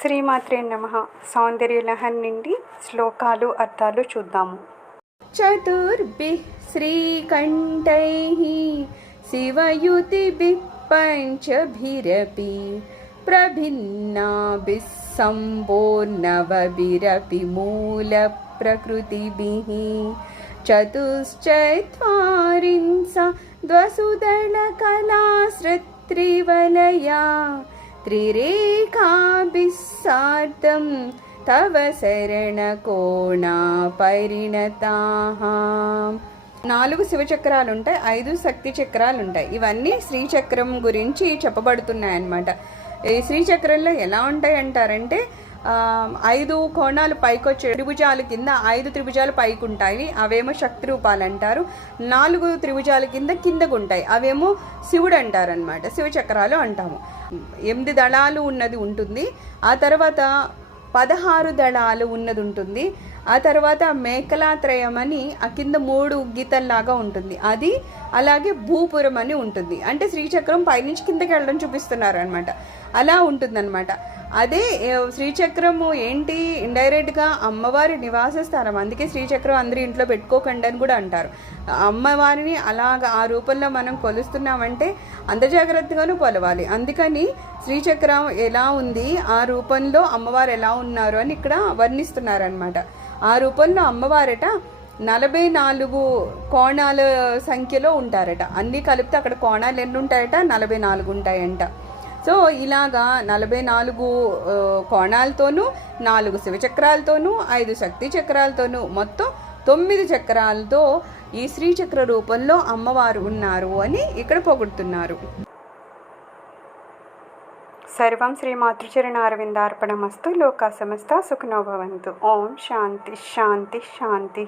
శ్రీమాత్రే నమః. సౌందర్యలహరి నుండి శ్లోకాలు అర్థాలు చూద్దాము. చతుర్భిః శ్రీకంఠైః శివయుతిభిః పంచభిరపి ప్రభిన్నాభిః సంపూర్ణవభిరపి మూలప్రకృతిభిః చతుశ్చత్వారింశద్వసుదళకలాశ్రుత్రివలయా త్రిరేఖాభిः సార్ధం తవ శరణకోణా పరిణతాః. 4 శివచక్రాలు ఉంటాయి, 5 శక్తి చక్రాలు ఉంటాయి. ఇవన్నీ శ్రీచక్రం గురించి చెప్పబడుతున్నాయి అన్నమాట. ఈ శ్రీచక్రంలో ఎలా ఉంటాయి అంటారంటే 5 కోణాలు పైకొచ్చే త్రిభుజాల కింద 5 త్రిభుజాలు పైకి ఉంటాయి, అవేమో శక్తి రూపాలు అంటారు. 4 త్రిభుజాల కిందకు ఉంటాయి, అవేమో శివుడు అంటారు అనమాట, శివచక్రాలు అంటాము. 8 దళాలు ఉన్నది ఉంటుంది, ఆ తర్వాత 16 దళాలు ఉన్నది ఉంటుంది, ఆ తర్వాత మేకలాత్రయం అని ఆ కింద 3 గీతల్లాగా ఉంటుంది, అది అలాగే భూపురం అని ఉంటుంది. అంటే శ్రీచక్రం పైనుంచి కిందకి వెళ్ళడం చూపిస్తున్నారు అనమాట, అలా ఉంటుందన్నమాట. అదే శ్రీచక్రము ఏంటి, ఇండైరెక్ట్గా అమ్మవారి నివాస స్థానం. అందుకే శ్రీచక్రం అందరూ ఇంట్లో పెట్టుకోకండి అని కూడా అంటారు. అమ్మవారిని అలాగా ఆ రూపంలో మనం కొలుస్తున్నామంటే అంత జాగ్రత్తగాను కొలవాలి. అందుకని శ్రీచక్రం ఎలా ఉంది, ఆ రూపంలో అమ్మవారు ఎలా ఉన్నారు అని ఇక్కడ వర్ణిస్తున్నారనమాట. ఆ రూపంలో అమ్మవారట 44 కోణాల సంఖ్యలో ఉంటారట. అన్నీ కలిపితే అక్కడ కోణాలు ఎన్ని ఉంటాయట, 44 ఉంటాయంట. సో ఇలాగా 44 కోణాలతోనూ, 4 శివచక్రాలతోనూ, 5 శక్తి చక్రాలతోనూ, మొత్తం 9 చక్రాలతో ఈ శ్రీచక్ర రూపంలో అమ్మవారు ఉన్నారు అని ఇక్కడ పొగుడుతున్నారు. సర్వం శ్రీమాతృచరణారవిందార్పణమస్తు. లోకా సమస్త సుఖినో భవంతు. ఓం శాంతి శాంతి శాంతి.